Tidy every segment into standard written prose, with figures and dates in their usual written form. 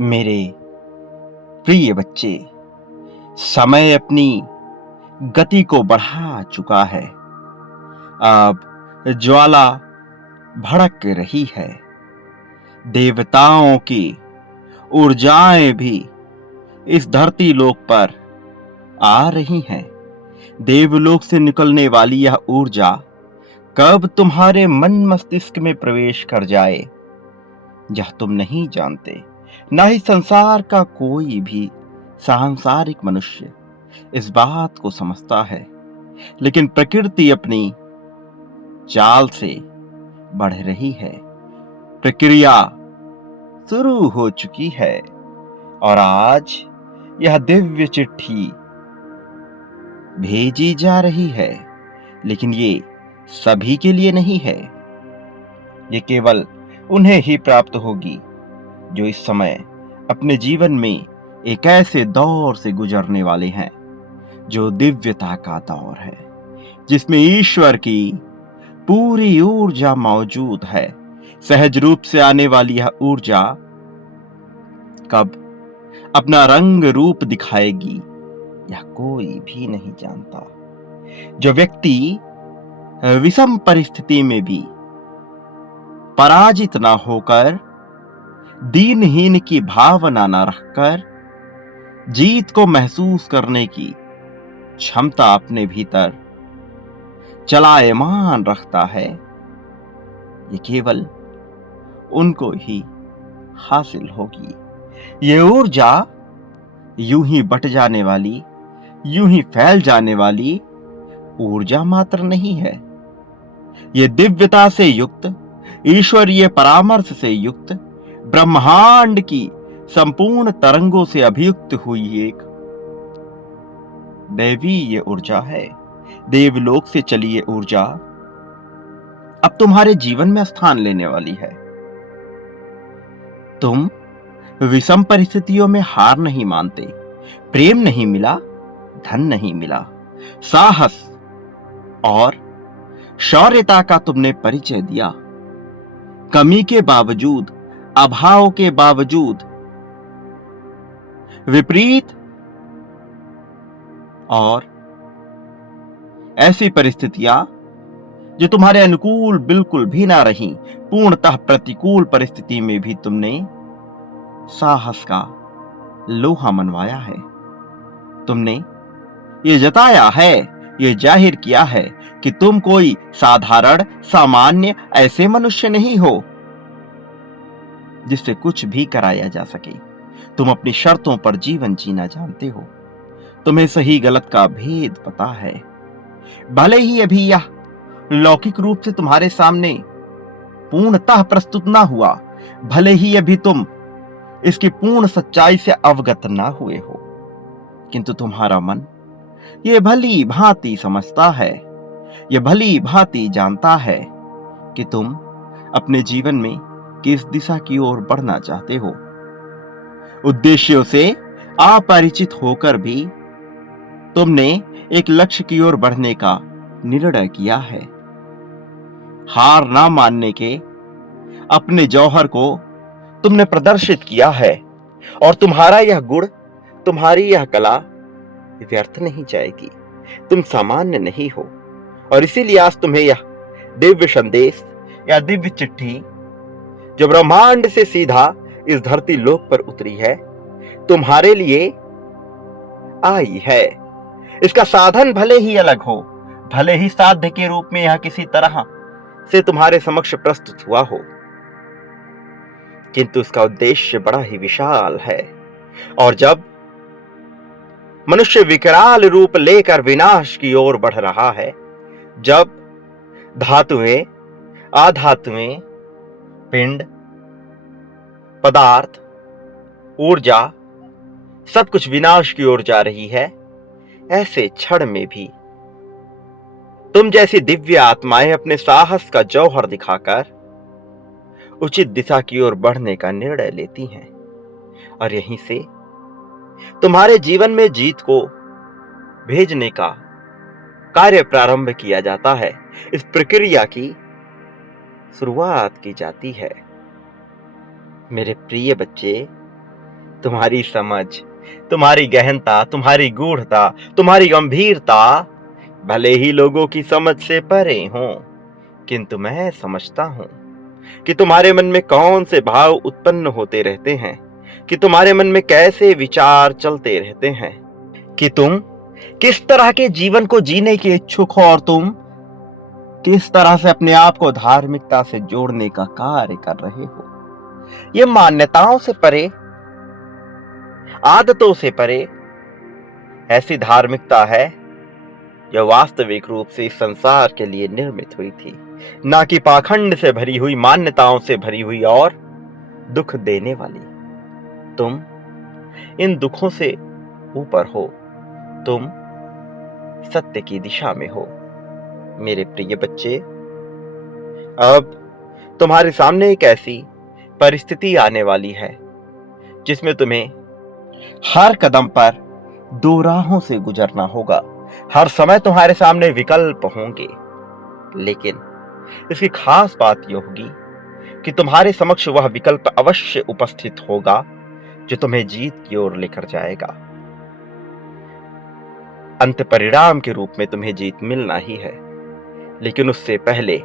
मेरे प्रिय बच्चे, समय अपनी गति को बढ़ा चुका है। अब ज्वाला भड़क रही है। देवताओं की ऊर्जाएं भी इस धरती लोक पर आ रही हैं। देवलोक से निकलने वाली यह ऊर्जा कब तुम्हारे मन मस्तिष्क में प्रवेश कर जाए, यह तुम नहीं जानते। न ही संसार का कोई भी सांसारिक मनुष्य इस बात को समझता है, लेकिन प्रकृति अपनी चाल से बढ़ रही है। प्रक्रिया शुरू हो चुकी है और आज यह दिव्य चिट्ठी भेजी जा रही है, लेकिन ये सभी के लिए नहीं है। ये केवल उन्हें ही प्राप्त होगी जो इस समय अपने जीवन में एक ऐसे दौर से गुजरने वाले हैं जो दिव्यता का दौर है, जिसमें ईश्वर की पूरी ऊर्जा मौजूद है। सहज रूप से आने वाली यह ऊर्जा कब अपना रंग रूप दिखाएगी, यह कोई भी नहीं जानता। जो व्यक्ति विषम परिस्थिति में भी पराजित ना होकर, दीनहीन की भावना न रखकर, जीत को महसूस करने की क्षमता अपने भीतर चलायमान रखता है, ये केवल उनको ही हासिल होगी। ये ऊर्जा यूं ही बट जाने वाली, यूं ही फैल जाने वाली ऊर्जा मात्र नहीं है। ये दिव्यता से युक्त, ईश्वरीय परामर्श से युक्त, ब्रह्मांड की संपूर्ण तरंगों से अभियुक्त हुई एक दैवी ये ऊर्जा है। देवलोक से चली ये ऊर्जा अब तुम्हारे जीवन में स्थान लेने वाली है। तुम विषम परिस्थितियों में हार नहीं मानते। प्रेम नहीं मिला, धन नहीं मिला, साहस और शौर्यता का तुमने परिचय दिया। कमी के बावजूद, अभाव के बावजूद, विपरीत और ऐसी परिस्थितियां जो तुम्हारे अनुकूल बिल्कुल भी ना रही, पूर्णतः प्रतिकूल परिस्थिति में भी तुमने साहस का लोहा मनवाया है। तुमने ये जताया है, ये जाहिर किया है कि तुम कोई साधारण सामान्य ऐसे मनुष्य नहीं हो जिससे कुछ भी कराया जा सके। तुम अपनी शर्तों पर जीवन जीना जानते हो। तुम्हें सही गलत का भेद पता है। भले ही अभी यह लौकिक रूप से तुम्हारे सामने पूर्णतः प्रस्तुत ना हुआ, भले ही अभी तुम इसकी पूर्ण सच्चाई से अवगत ना हुए हो, किंतु तुम्हारा मन यह भली भांति समझता है, यह भली भांति जानता है कि तुम अपने जीवन में किस दिशा की ओर बढ़ना चाहते हो। उद्देश्यों से अपरिचित होकर भी तुमने एक लक्ष्य की ओर बढ़ने का निर्णय किया है। हार ना मानने के अपने जौहर को तुमने प्रदर्शित किया है और तुम्हारा यह गुण, तुम्हारी यह कला व्यर्थ नहीं जाएगी। तुम सामान्य नहीं हो और इसीलिए आज तुम्हें यह दिव्य संदेश या दिव्य चिट्ठी जो ब्रह्मांड से सीधा इस धरती लोक पर उतरी है, तुम्हारे लिए आई है। इसका साधन भले ही अलग हो, भले ही साध्य के रूप में यह किसी तरह से तुम्हारे समक्ष प्रस्तुत हुआ हो, किंतु इसका उद्देश्य बड़ा ही विशाल है। और जब मनुष्य विकराल रूप लेकर विनाश की ओर बढ़ रहा है, जब धातुएं, अधातुएं, पिंड, पदार्थ, ऊर्जा सब कुछ विनाश की ओर जा रही है, ऐसे क्षण में भी तुम जैसी दिव्य आत्माएं अपने साहस का जौहर दिखाकर उचित दिशा की ओर बढ़ने का निर्णय लेती हैं और यहीं से तुम्हारे जीवन में जीत को भेजने का कार्य प्रारंभ किया जाता है। इस प्रक्रिया की शुरुआत की जाती है। मेरे प्रिय बच्चे, तुम्हारी समझ, तुम्हारी गहनता, तुम्हारी गूढ़ता, तुम्हारी गंभीरता भले ही लोगों की समझ से परे हों, किंतु मैं समझता हूं कि तुम्हारे मन में कौन से भाव उत्पन्न होते रहते हैं, कि तुम्हारे मन में कैसे विचार चलते रहते हैं, कि तुम किस तरह के जीवन को जीने के इच्छुक हो और तुम किस तरह से अपने आप को धार्मिकता से जोड़ने का कार्य कर रहे हो। ये मान्यताओं से परे, आदतों से परे ऐसी धार्मिकता है जो वास्तविक रूप से इस संसार के लिए निर्मित हुई थी, ना कि पाखंड से भरी हुई, मान्यताओं से भरी हुई और दुख देने वाली। तुम इन दुखों से ऊपर हो, तुम सत्य की दिशा में हो। मेरे प्रिय बच्चे, अब तुम्हारे सामने एक ऐसी परिस्थिति आने वाली है जिसमें तुम्हें हर कदम पर दो राहों से गुजरना होगा। हर समय तुम्हारे सामने विकल्प होंगे, लेकिन इसकी खास बात यह होगी कि तुम्हारे समक्ष वह विकल्प अवश्य उपस्थित होगा जो तुम्हें जीत की ओर लेकर जाएगा। अंत परिणाम के रूप में तुम्हें जीत मिलना ही है, लेकिन उससे पहले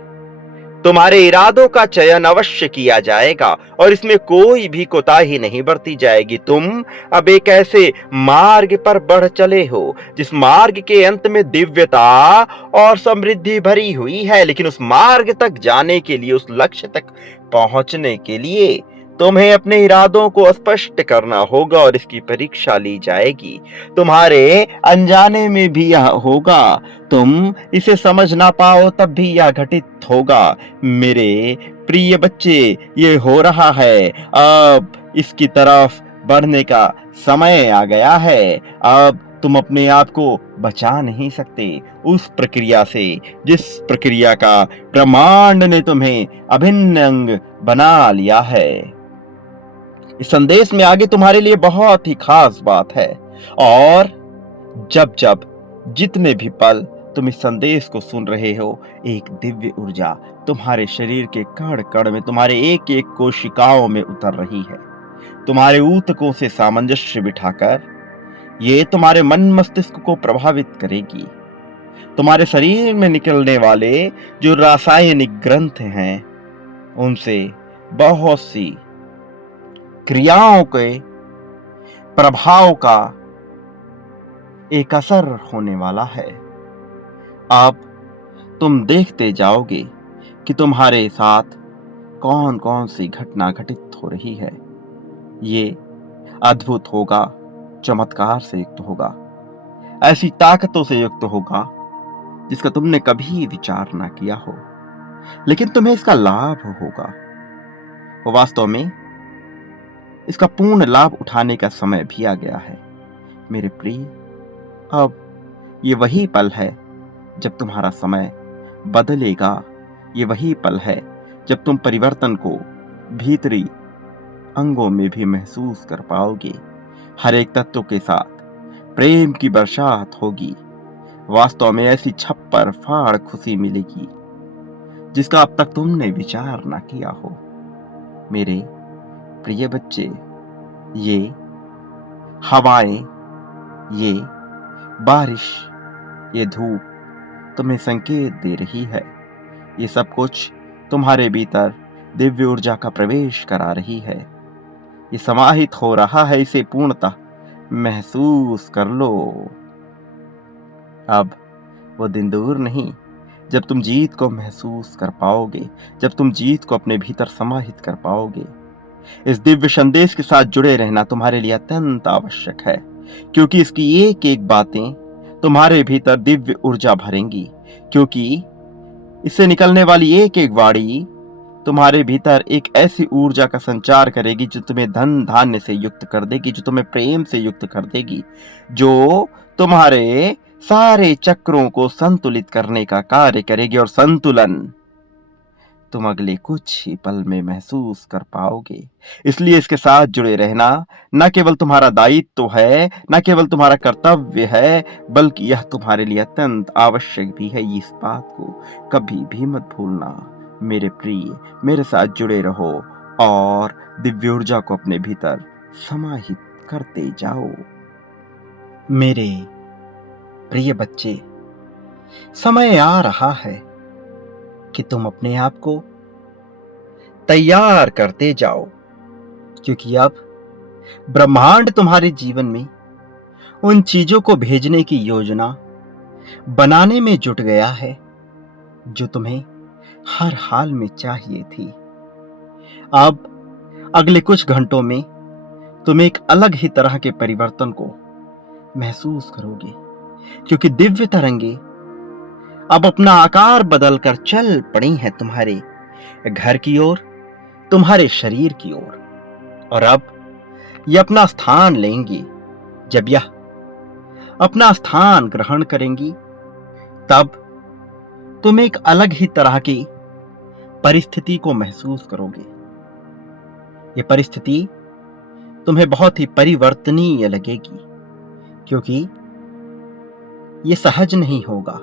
तुम्हारे इरादों का चयन अवश्य किया जाएगा और इसमें कोई भी कोताही नहीं बरती जाएगी। तुम अब एक ऐसे मार्ग पर बढ़ चले हो जिस मार्ग के अंत में दिव्यता और समृद्धि भरी हुई है, लेकिन उस मार्ग तक जाने के लिए, उस लक्ष्य तक पहुंचने के लिए तुम्हें अपने इरादों को स्पष्ट करना होगा और इसकी परीक्षा ली जाएगी। तुम्हारे अनजाने में भी यह होगा, तुम इसे समझ ना पाओ तब भी यह घटित होगा। मेरे प्रिय बच्चे, ये हो रहा है, अब इसकी तरफ बढ़ने का समय आ गया है। अब तुम अपने आप को बचा नहीं सकते उस प्रक्रिया से जिस प्रक्रिया का ब्रह्मांड ने तुम्हें अभिन्न अंग बना लिया है। इस संदेश में आगे तुम्हारे लिए बहुत ही खास बात है, और जब जब जितने भी पल तुम इस संदेश को सुन रहे हो, एक दिव्य ऊर्जा तुम्हारे शरीर के कण कण में, तुम्हारे एक एक कोशिकाओं में उतर रही है। तुम्हारे ऊतकों से सामंजस्य बिठाकर ये तुम्हारे मन मस्तिष्क को प्रभावित करेगी। तुम्हारे शरीर में निकलने वाले जो रासायनिक ग्रंथ हैं, उनसे बहुत सी क्रियाओं के प्रभाव का एक असर होने वाला है। अब तुम देखते जाओगे कि तुम्हारे साथ कौन कौन सी घटना घटित हो रही है। ये अद्भुत होगा, चमत्कार से युक्त होगा, ऐसी ताकतों से युक्त होगा जिसका तुमने कभी विचार ना किया हो, लेकिन तुम्हें इसका लाभ होगा। वास्तव में इसका पूर्ण लाभ उठाने का समय भी आ गया है। मेरे प्रिय, अब ये वही पल है जब तुम्हारा समय बदलेगा। ये वही पल है जब तुम परिवर्तन को भीतरी अंगों में भी महसूस कर पाओगे। हर एक तत्व के साथ प्रेम की बरसात होगी। वास्तव में ऐसी छप्पर फाड़ खुशी मिलेगी जिसका अब तक तुमने विचार ना किया हो। मेरे प्रिय बच्चे, ये हवाएं, ये बारिश, ये धूप तुम्हें संकेत दे रही है। ये सब कुछ तुम्हारे भीतर दिव्य ऊर्जा का प्रवेश करा रही है। ये समाहित हो रहा है, इसे पूर्णतः महसूस कर लो। अब वो दिन दूर नहीं जब तुम जीत को महसूस कर पाओगे, जब तुम जीत को अपने भीतर समाहित कर पाओगे। इस दिव्य संदेश के साथ जुड़े रहना तुम्हारे लिए अत्यंत आवश्यक है, क्योंकि इसकी एक एक बातें तुम्हारे भीतर दिव्य ऊर्जा भरेंगी, क्योंकि इससे निकलने वाली एक एक वाणी तुम्हारे भीतर एक ऐसी ऊर्जा का संचार करेगी जो तुम्हें धन धान्य से युक्त कर देगी, जो तुम्हें प्रेम से युक्त कर देगी, जो तुम्हारे सारे चक्रों को संतुलित करने का कार्य करेगी। और संतुलन तुम अगले कुछ ही पल में महसूस कर पाओगे। इसलिए इसके साथ जुड़े रहना न केवल तुम्हारा दायित्व है, न केवल तुम्हारा कर्तव्य है, बल्कि यह तुम्हारे लिए अत्यंत आवश्यक भी है। इस बात को कभी भी मत भूलना। मेरे प्रिय, मेरे साथ जुड़े रहो और दिव्य ऊर्जा को अपने भीतर समाहित करते जाओ। मेरे प्रिय बच्चे, समय आ रहा है कि तुम अपने आप को तैयार करते जाओ, क्योंकि अब ब्रह्मांड तुम्हारे जीवन में उन चीजों को भेजने की योजना बनाने में जुट गया है जो तुम्हें हर हाल में चाहिए थी। अब अगले कुछ घंटों में तुम एक अलग ही तरह के परिवर्तन को महसूस करोगे, क्योंकि दिव्य तरंगे अब अपना आकार बदलकर चल पड़ी हैं तुम्हारे घर की ओर, तुम्हारे शरीर की ओर। और अब ये अपना स्थान लेंगी। जब यह अपना स्थान ग्रहण करेंगी, तब तुम एक अलग ही तरह की परिस्थिति को महसूस करोगे। ये परिस्थिति तुम्हें बहुत ही परिवर्तनीय लगेगी, क्योंकि ये सहज नहीं होगा।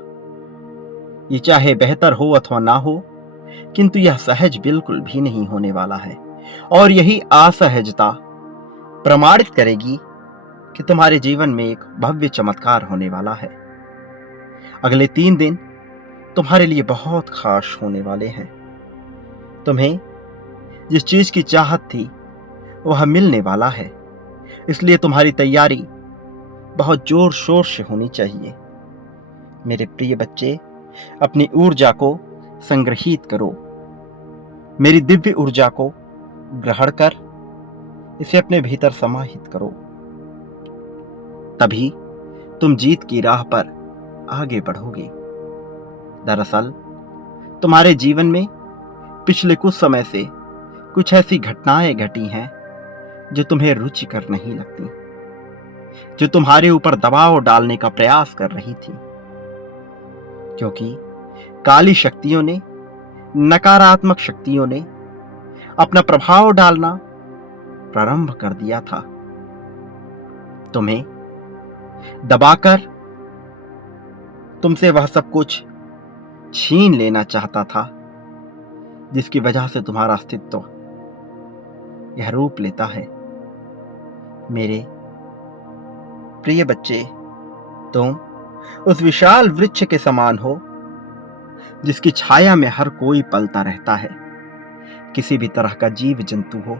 ये चाहे बेहतर हो अथवा ना हो, किंतु यह सहज बिल्कुल भी नहीं होने वाला है। और यही असहजता प्रमाणित करेगी कि तुम्हारे जीवन में एक भव्य चमत्कार होने वाला है। अगले 3 दिन तुम्हारे लिए बहुत खास होने वाले हैं। तुम्हें जिस चीज की चाहत थी वह मिलने वाला है, इसलिए तुम्हारी तैयारी बहुत जोर शोर से होनी चाहिए। मेरे प्रिय बच्चे, अपनी ऊर्जा को संग्रहित करो। मेरी दिव्य ऊर्जा को ग्रहण कर इसे अपने भीतर समाहित करो। तभी तुम जीत की राह पर आगे बढ़ोगे। दरअसल तुम्हारे जीवन में पिछले कुछ समय से कुछ ऐसी घटनाएं घटी हैं जो तुम्हें रुचिकर नहीं लगती, जो तुम्हारे ऊपर दबाव डालने का प्रयास कर रही थी, क्योंकि काली शक्तियों ने, नकारात्मक शक्तियों ने अपना प्रभाव डालना प्रारंभ कर दिया था। तुम्हें दबाकर तुमसे वह सब कुछ छीन लेना चाहता था जिसकी वजह से तुम्हारा अस्तित्व यह रूप लेता है। मेरे प्रिय बच्चे, तुम उस विशाल वृक्ष के समान हो जिसकी छाया में हर कोई पलता रहता है। किसी भी तरह का जीव जंतु हो,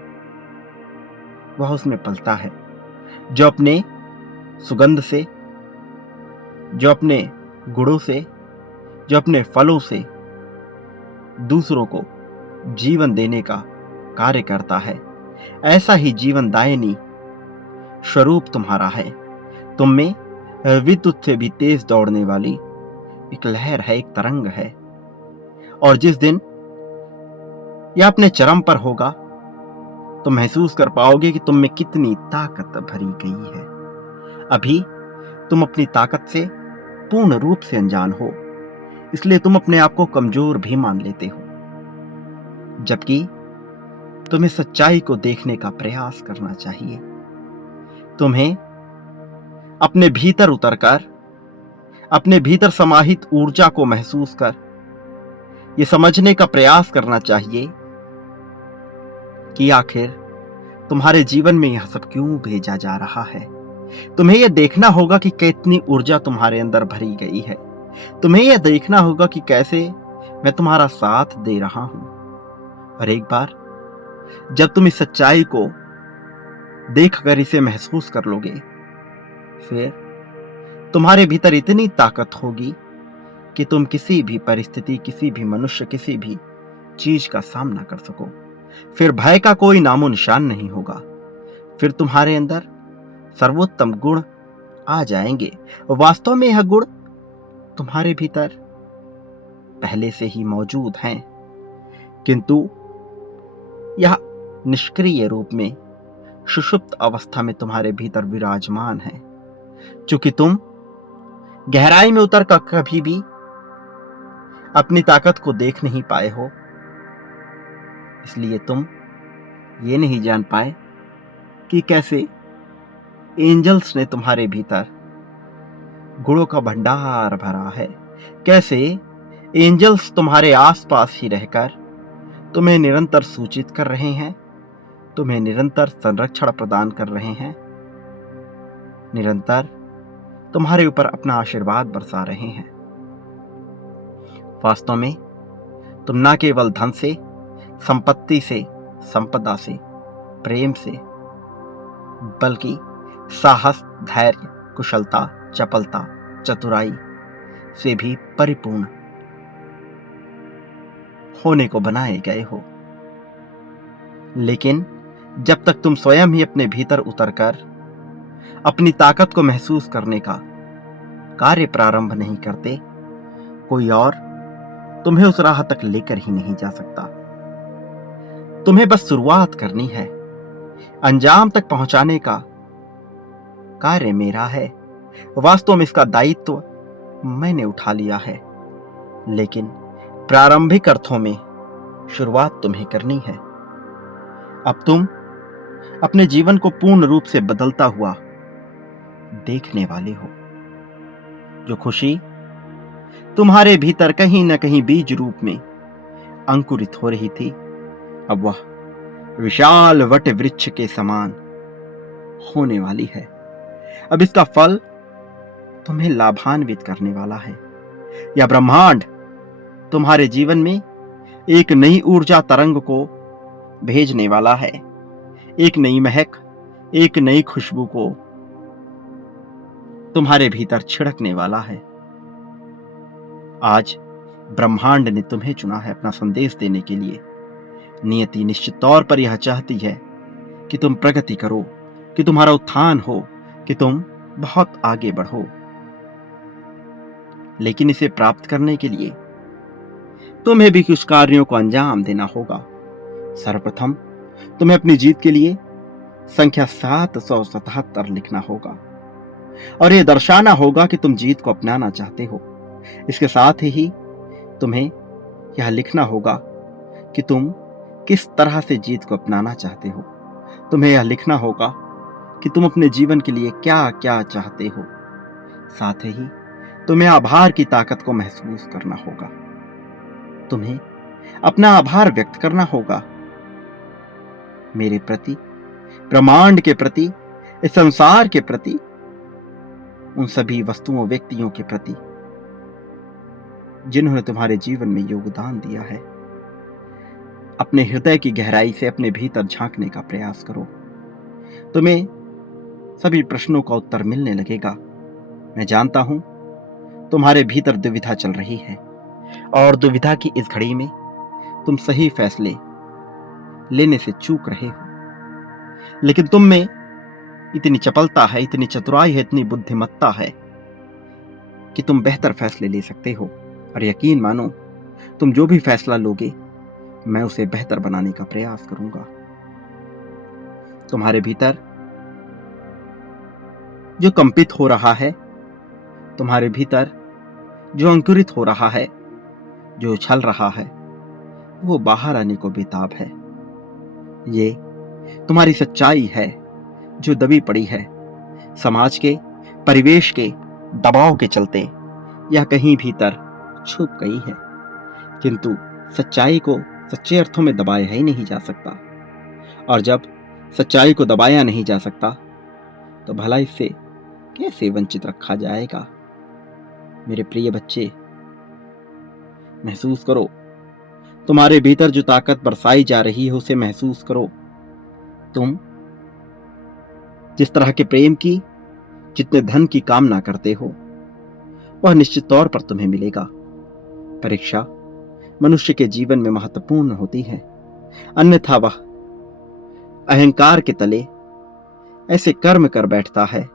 वह उसमें पलता है, जो अपने सुगंध से, जो अपने गुणों से, जो अपने फलों से दूसरों को जीवन देने का कार्य करता है। ऐसा ही जीवनदायिनी स्वरूप तुम्हारा है। तुम में विद्युत से भी तेज दौड़ने वाली एक लहर है, एक तरंग है। और जिस दिन यह अपने चरम पर होगा, तुम महसूस कर पाओगे कि तुम में कितनी ताकत भरी गई है। अभी तुम अपनी ताकत से पूर्ण रूप से अनजान हो, इसलिए तुम अपने आप को कमजोर भी मान लेते हो, जबकि तुम्हें सच्चाई को देखने का प्रयास करना चाहिए। तुम्हें अपने भीतर उतरकर, अपने भीतर समाहित ऊर्जा को महसूस कर यह समझने का प्रयास करना चाहिए कि आखिर तुम्हारे जीवन में यह सब क्यों भेजा जा रहा है। तुम्हें यह देखना होगा कि कितनी ऊर्जा तुम्हारे अंदर भरी गई है। तुम्हें यह देखना होगा कि कैसे मैं तुम्हारा साथ दे रहा हूं। और एक बार जब तुम इस सच्चाई को देखकर इसे महसूस कर लोगे, फिर तुम्हारे भीतर इतनी ताकत होगी कि तुम किसी भी परिस्थिति, किसी भी मनुष्य, किसी भी चीज का सामना कर सको। फिर भय का कोई नामो निशान नहीं होगा। फिर तुम्हारे अंदर सर्वोत्तम गुण आ जाएंगे। वास्तव में यह गुण तुम्हारे भीतर पहले से ही मौजूद हैं, किंतु यह निष्क्रिय रूप में सुषुप्त अवस्था में तुम्हारे भीतर विराजमान है। चूंकि तुम गहराई में उतर कर कभी भी अपनी ताकत को देख नहीं पाए हो, इसलिए तुम ये नहीं जान पाए कि कैसे एंजल्स ने तुम्हारे भीतर गुणों का भंडार भरा है। कैसे एंजल्स तुम्हारे आसपास ही रहकर तुम्हें निरंतर सूचित कर रहे हैं, तुम्हें निरंतर संरक्षण प्रदान कर रहे हैं निरंतर तुम्हारे ऊपर अपना आशीर्वाद बरसा रहे हैं। वास्तव में तुम न केवल धन से, संपत्ति से, संपदा से, प्रेम से, बल्कि साहस, धैर्य, कुशलता, चपलता, चतुराई से भी परिपूर्ण होने को बनाए गए हो। लेकिन जब तक तुम स्वयं ही अपने भीतर उतरकर अपनी ताकत को महसूस करने का कार्य प्रारंभ नहीं करते, कोई और तुम्हें उस राह तक लेकर ही नहीं जा सकता। तुम्हें बस शुरुआत करनी है। अंजाम तक पहुंचाने का कार्य मेरा है। वास्तव में इसका दायित्व मैंने उठा लिया है, लेकिन प्रारंभिक अर्थों में शुरुआत तुम्हें करनी है। अब तुम अपने जीवन को पूर्ण रूप से बदलता हुआ देखने वाले हो। जो खुशी तुम्हारे भीतर कहीं न कहीं बीज रूप में अंकुरित हो रही थी, अब वह विशाल वट वृक्ष के समान होने वाली है। अब इसका फल तुम्हें लाभान्वित करने वाला है। यह ब्रह्मांड तुम्हारे जीवन में एक नई ऊर्जा तरंग को भेजने वाला है, एक नई महक, एक नई खुशबू को तुम्हारे भीतर छिड़कने वाला है। आज ब्रह्मांड ने तुम्हें चुना है अपना संदेश देने के लिए। नियति निश्चित तौर पर यह चाहती है कि तुम प्रगति करो, कि तुम्हारा उत्थान हो, कि तुम बहुत आगे बढ़ो। लेकिन इसे प्राप्त करने के लिए तुम्हें भी कुछ कार्यों को अंजाम देना होगा। सर्वप्रथम तुम्हें अपनी जीत के लिए संख्या 777 लिखना होगा और यह दर्शाना होगा कि तुम जीत को अपनाना चाहते हो। इसके साथ ही तुम्हें यह लिखना होगा कि तुम किस तरह से जीत को अपनाना चाहते हो। तुम्हें यह लिखना होगा कि तुम अपने जीवन के लिए क्या क्या चाहते हो। साथ ही तुम्हें आभार की ताकत को महसूस करना होगा। तुम्हें अपना आभार व्यक्त करना होगा मेरे प्रति, ब्रह्मांड के प्रति, इस संसार के प्रति, उन सभी वस्तुओं, व्यक्तियों के प्रति जिन्होंने तुम्हारे जीवन में योगदान दिया है। अपने हृदय की गहराई से अपने भीतर झांकने का प्रयास करो। तुम्हें सभी प्रश्नों का उत्तर मिलने लगेगा। मैं जानता हूं तुम्हारे भीतर दुविधा चल रही है और दुविधा की इस घड़ी में तुम सही फैसले लेने से चूक रहे हो। लेकिन तुम में इतनी चपलता है, इतनी चतुराई है, इतनी बुद्धिमत्ता है कि तुम बेहतर फैसले ले सकते हो। और यकीन मानो, तुम जो भी फैसला लोगे मैं उसे बेहतर बनाने का प्रयास करूंगा। तुम्हारे भीतर जो कंपित हो रहा है, तुम्हारे भीतर जो अंकुरित हो रहा है, जो उछल रहा है, वो बाहर आने को बेताब है। ये तुम्हारी सच्चाई है जो दबी पड़ी है समाज के, परिवेश के दबाव के चलते। यह कहीं भीतर छुप गई है, किंतु सच्चाई को सच्चे अर्थों में दबाया ही नहीं जा सकता। और जब सच्चाई को दबाया नहीं जा सकता तो भला इससे कैसे वंचित रखा जाएगा। मेरे प्रिय बच्चे, महसूस करो, तुम्हारे भीतर जो ताकत बरसाई जा रही है उसे महसूस करो। तुम जिस तरह के प्रेम की, जितने धन की कामना करते हो, वह निश्चित तौर पर तुम्हें मिलेगा। परीक्षा मनुष्य के जीवन में महत्वपूर्ण होती है, अन्यथा वह अहंकार के तले ऐसे कर्म कर बैठता है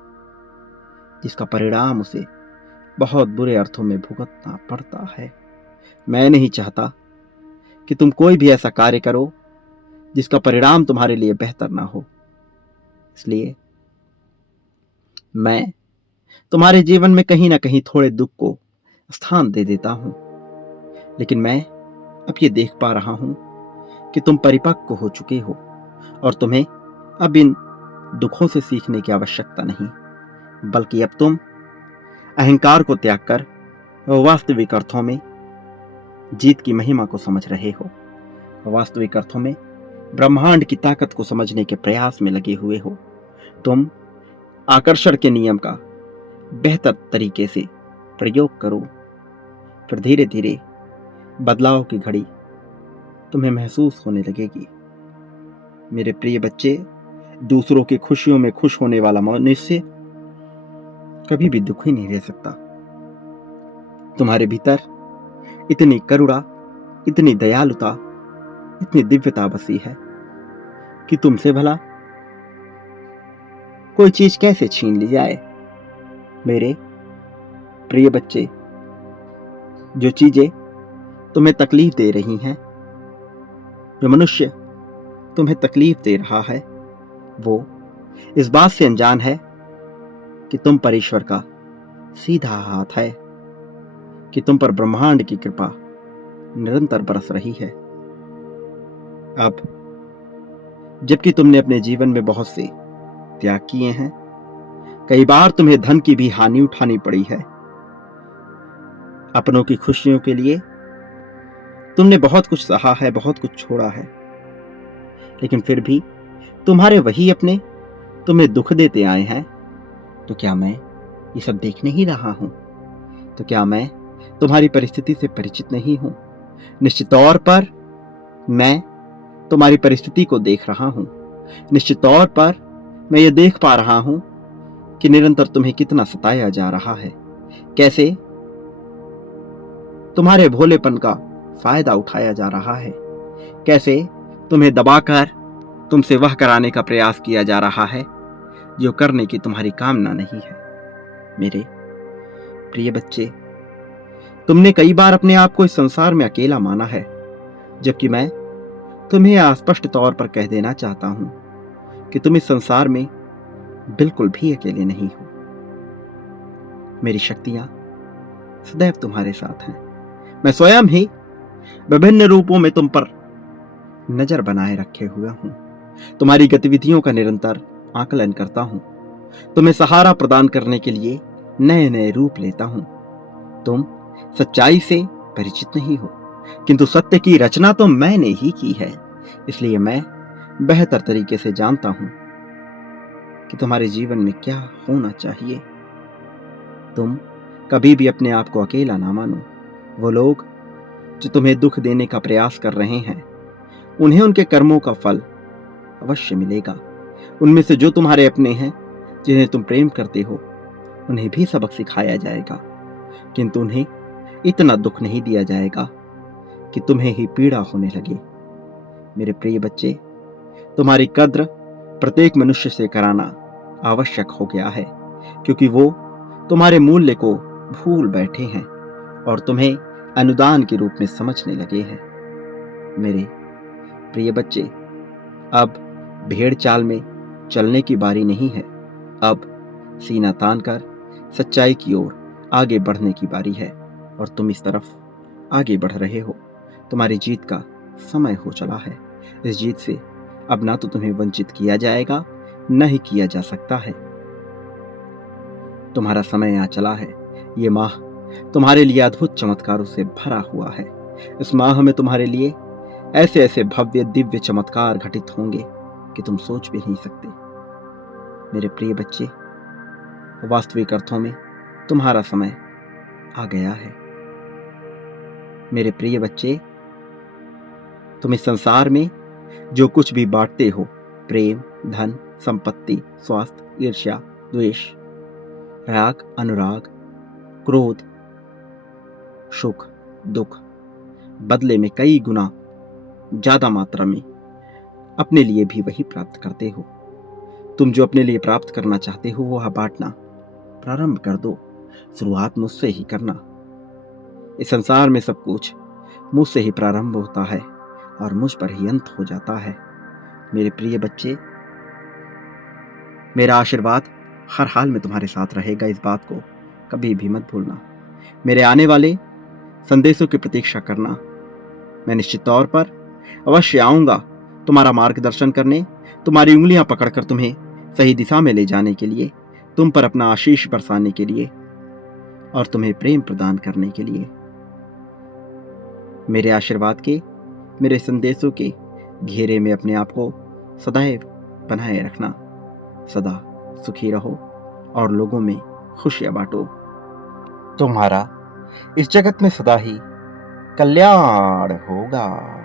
जिसका परिणाम उसे बहुत बुरे अर्थों में भुगतना पड़ता है। मैं नहीं चाहता कि तुम कोई भी ऐसा कार्य करो जिसका परिणाम तुम्हारे लिए बेहतर ना हो। इसलिए मैं तुम्हारे जीवन में कहीं ना कहीं थोड़े दुख को स्थान दे देता हूं, लेकिन मैं अब ये देख पा रहा हूं कि तुम परिपक्व हो चुके हो और तुम्हें अब इन दुखों से सीखने की आवश्यकता नहीं, बल्कि अब तुम अहंकार को त्याग कर वास्तविक अर्थों में जीत की महिमा को समझ रहे हो। वास्तविक अर्थों में ब्रह्मांड की ताकत को समझने के प्रयास में लगे हुए हो। तुम आकर्षण के नियम का बेहतर तरीके से प्रयोग करो। फिर धीरे धीरे बदलाव की घड़ी तुम्हें महसूस होने लगेगी। मेरे प्रिय बच्चे, दूसरों की खुशियों में खुश होने वाला मनुष्य कभी भी दुखी नहीं रह सकता। तुम्हारे भीतर इतनी करुणा, इतनी दयालुता, इतनी दिव्यता बसी है कि तुमसे भला कोई चीज कैसे छीन ली जाए। मेरे प्रिय बच्चे, जो चीजें तुम्हें तकलीफ दे रही हैं, जो मनुष्य तुम्हें तकलीफ दे रहा है, वो इस बात से अनजान है कि तुम पर ईश्वर का सीधा हाथ है, कि तुम पर ब्रह्मांड की कृपा निरंतर बरस रही है। अब जबकि तुमने अपने जीवन में बहुत से त्याग किए हैं, कई बार तुम्हें धन की भी हानि उठानी पड़ी है, अपनों की खुशियों के लिए तुमने बहुत कुछ सहा है, बहुत कुछ छोड़ा है, लेकिन फिर भी तुम्हारे वही अपने तुम्हें दुख देते आए हैं। तो क्या मैं ये सब देख नहीं रहा हूं? तो क्या मैं तुम्हारी परिस्थिति से परिचित नहीं हूं? निश्चित तौर पर मैं तुम्हारी परिस्थिति को देख रहा हूं। निश्चित तौर पर मैं ये देख पा रहा हूं कि निरंतर तुम्हें कितना सताया जा रहा है, कैसे तुम्हारे भोलेपन का फायदा उठाया जा रहा है, कैसे तुम्हें दबाकर तुमसे वह कराने का प्रयास किया जा रहा है जो करने की तुम्हारी कामना नहीं है। मेरे प्रिय बच्चे, तुमने कई बार अपने आप को इस संसार में अकेला माना है, जबकि मैं तुम्हें अस्पष्ट तौर पर कह देना चाहता हूं कि तुम इस संसार में बिल्कुल भी अकेले नहीं हो। मेरी शक्तियां सदैव तुम्हारे साथ हैं। मैं स्वयं ही विभिन्न रूपों में तुम पर नजर बनाए रखे हुआ हूं, तुम्हारी गतिविधियों का निरंतर आकलन करता हूं, तुम्हें सहारा प्रदान करने के लिए नए नए रूप लेता हूं। तुम सच्चाई से परिचित नहीं हो, किंतु सत्य की रचना तो मैंने ही की है, इसलिए मैं बेहतर तरीके से जानता हूं कि तुम्हारे जीवन में क्या होना चाहिए। तुम कभी भी अपने आप को अकेला ना मानो। वो लोग जो तुम्हें दुख देने का प्रयास कर रहे हैं, उन्हें उनके कर्मों का फल अवश्य मिलेगा। उनमें से जो तुम्हारे अपने हैं, जिन्हें तुम प्रेम करते हो, उन्हें भी सबक सिखाया जाएगा, किंतु उन्हें इतना दुख नहीं दिया जाएगा कि तुम्हें ही पीड़ा होने लगे। मेरे प्रिय बच्चे, तुम्हारी कद्र प्रत्येक मनुष्य से कराना आवश्यक हो गया है, क्योंकि वो तुम्हारे मूल्य को भूल बैठे हैं और तुम्हें अनुदान के रूप में समझने लगे हैं। मेरे प्रिय बच्चे, अब भेड़ चाल में चलने की बारी नहीं है, अब सीना तानकर सच्चाई की ओर आगे बढ़ने की बारी है, और तुम इस तरफ आगे बढ़ रहे हो। तुम्हारी जीत का समय हो चला है। इस जीत से अब ना तो तुम्हें वंचित किया जाएगा, न ही किया जा सकता है। तुम्हारा समय आ चला है। ये माह तुम्हारे लिए अद्भुत चमत्कारों से भरा हुआ है। इस माह में तुम्हारे लिए ऐसे ऐसे भव्य दिव्य चमत्कार घटित होंगे कि तुम सोच भी नहीं सकते। मेरे प्रिय बच्चे, वास्तविक अर्थों में तुम्हारा समय आ गया है। मेरे प्रिय बच्चे, तुम इस संसार में जो कुछ भी बांटते हो, प्रेम, धन, संपत्ति, स्वास्थ्य, ईर्ष्या, द्वेष, राग, अनुराग, क्रोध, सुख, दुख, बदले में कई गुना ज्यादा मात्रा में अपने लिए भी वही प्राप्त करते हो। तुम जो अपने लिए प्राप्त करना चाहते हो, वह बांटना प्रारंभ कर दो। शुरुआत मुझसे ही करना। इस संसार में सब कुछ मुझसे ही प्रारंभ होता है और मुझ पर ही अंत हो जाता है। मेरे प्रिय बच्चे, मेरा आशीर्वाद हर हाल में तुम्हारे साथ रहेगा, इस बात को कभी भी मत भूलना। मेरे आने वाले संदेशों की प्रतीक्षा करना। मैं निश्चित तौर पर अवश्य आऊंगा तुम्हारा मार्गदर्शन करने, तुम्हारी उंगलियां पकड़कर तुम्हें सही दिशा में ले जाने के लिए, तुम पर अपना आशीष बरसाने के लिए और तुम्हें प्रेम प्रदान करने के लिए। मेरे आशीर्वाद के, मेरे संदेशों के घेरे में अपने आप को सदैव बनाए रखना। सदा सुखी रहो, और लोगों में खुशियां बांटो। तुम्हारा इस जगत में सदा ही कल्याण होगा।